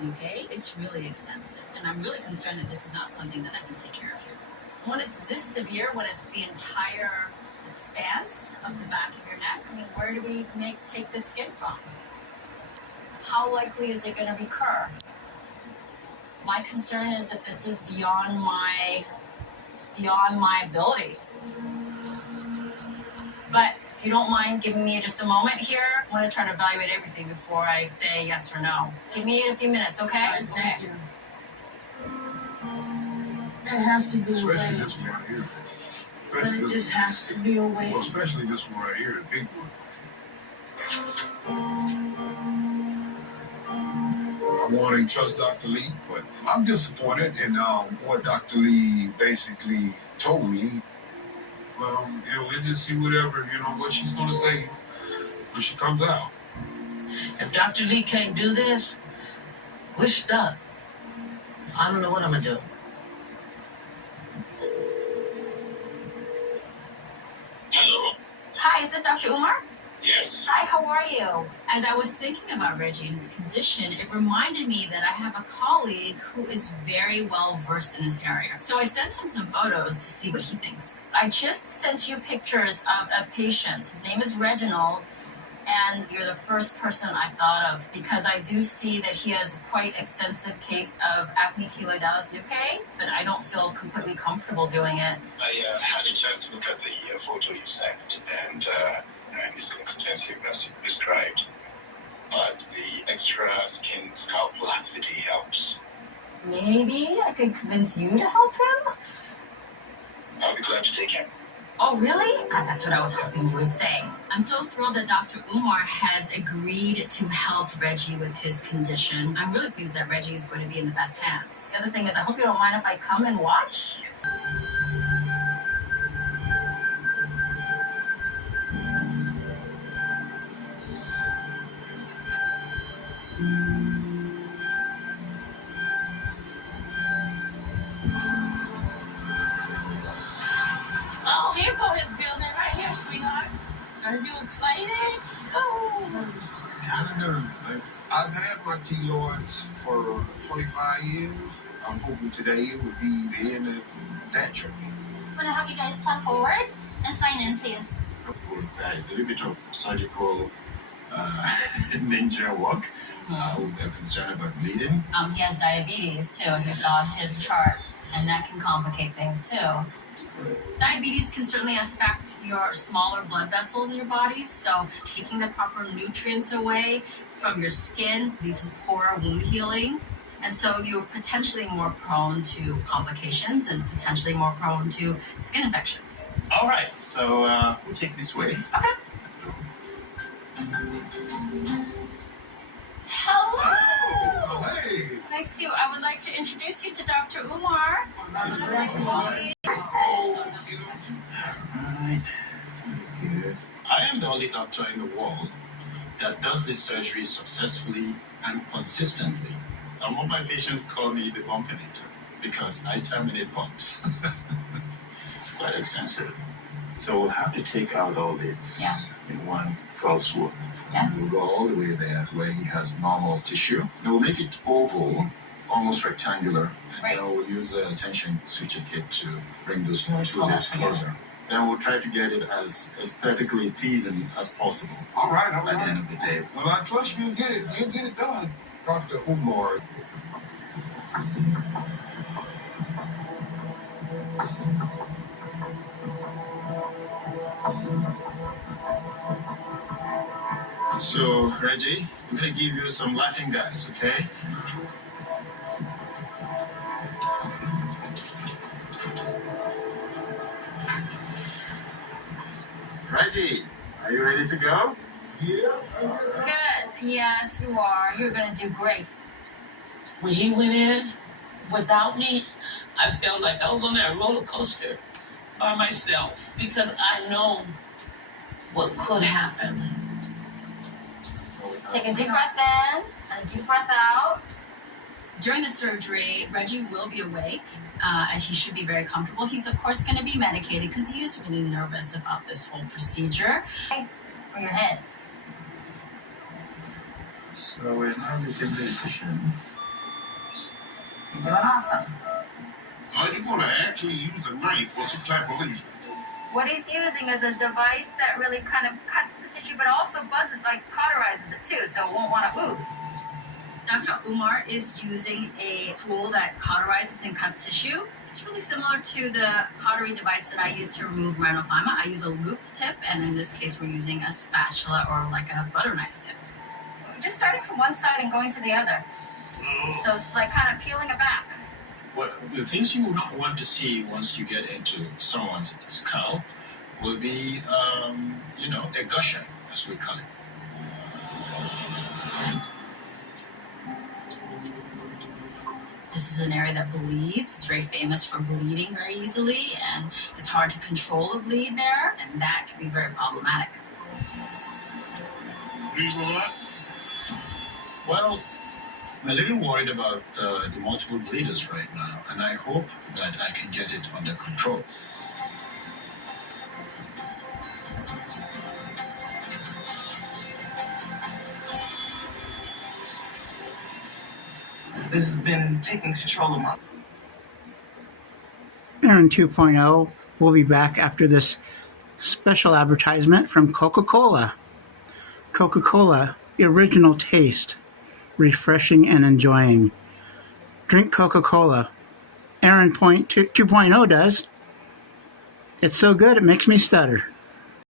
nuchae, it's really extensive. And I'm really concerned that this is not something that I can take care of here. When it's this severe, when it's the entire expanse of the back of your neck, I mean, where do we take the skin from? How likely is it going to recur? My concern is that this is beyond my abilities. But if you don't mind giving me just a moment here, I want to try to evaluate everything before I say yes or no. Give me a few minutes, okay? Right, thank you. It has to be a way. Especially this one right here. But it just has to be a way. Well, especially this one right here, the big one. I want to trust Dr. Lee, but I'm disappointed in what Dr. Lee basically told me. Well, we'll just see what she's going to say when she comes out. If Dr. Lee can't do this, we're stuck. I don't know what I'm going to do. Hello. Hi, is this Dr. Umar? Yes. Hi, how are you? As I was thinking about Reggie and his condition, it reminded me that I have a colleague who is very well versed in this area. So I sent him some photos to see what he thinks. I just sent you pictures of a patient. His name is Reginald, and you're the first person I thought of because I do see that he has quite extensive case of acne keloidalis nuchae, but I don't feel completely comfortable doing it. I had a chance to look at the photo you sent, and it's extensive as you described. But the extra skin scalp laxity helps. Maybe I could convince you to help him? I'll be glad to take him. Oh, really? That's what I was hoping you would say. I'm so thrilled that Dr. Umar has agreed to help Reggie with his condition. I'm really pleased that Reggie is going to be in the best hands. The other thing is, I hope you don't mind if I come and watch. Oh, here go his building right here, sweetheart. Are you excited? Oh. Kind of nervous. I've had my keloids for 25 years. I'm hoping today it would be the end of that journey. I'm gonna have you guys come forward and sign in, please. A little bit of surgical ninja work. We're concerned about bleeding. He has diabetes too, as you saw in his chart, and that can complicate things too. Diabetes can certainly affect your smaller blood vessels in your body, so taking the proper nutrients away from your skin leads to poorer wound healing. And so you're potentially more prone to complications and potentially more prone to skin infections. All right, so we'll take this way. Okay. Hello! Oh, hey! Nice to, I would like to introduce you to Dr. Umar. Nice to meet you. Oh, Alright, good. I am the only doctor in the world that does this surgery successfully and consistently. Some of my patients call me the bumpinator because I terminate bumps. Quite extensive. So we'll have to take out all this in one fell swoop. Yes. We'll go all the way there where he has normal tissue. And we'll make it oval, almost rectangular. And Right. then we'll use a tension suture kit to bring those Really two pull that lips together. closer. Then we'll try to get it as aesthetically pleasing as possible all right. by the end of the day. Well, I trust you'll get it. You'll get it done. Dr. Umar, So, Reggie, I'm going to give you some laughing guys, okay? Reggie, are you ready to go? Good. Yes, you are. You're going to do great. When he went in without me, I felt like I was on that roller coaster by myself because I know what could happen. Take a deep breath in and a deep breath out. During the surgery, Reggie will be awake, and he should be very comfortable. He's, of course, going to be medicated because he is really nervous about this whole procedure. Okay, for your head. So we're now making the decision You're doing awesome. Are you going to actually use a knife or some type of laser? What he's using is a device that really kind of cuts the tissue, but also buzzes, like cauterizes it too, so it won't want to ooze. Dr. Umar is using a tool that cauterizes and cuts tissue. It's really similar to the cautery device that I use to remove rhinophyma. I use a loop tip, and in this case, we're using a spatula or like a butter knife tip. We're just starting from one side and going to the other. So it's like kind of peeling it back. Well, the things you will not want to see once you get into someone's scalp will be, a gusher, as we call it. This is an area that bleeds. It's very famous for bleeding very easily, and it's hard to control a bleed there, and that can be very problematic. Well, I'm a little worried about the multiple bleeders right now, and I hope that I can get it under control. This has been taking control of my... Aaron 2.0 will be back after this special advertisement from Coca-Cola. Coca-Cola, the original taste, refreshing and enjoying. Drink Coca-Cola. Aaron 2.0 does. It's so good it makes me stutter.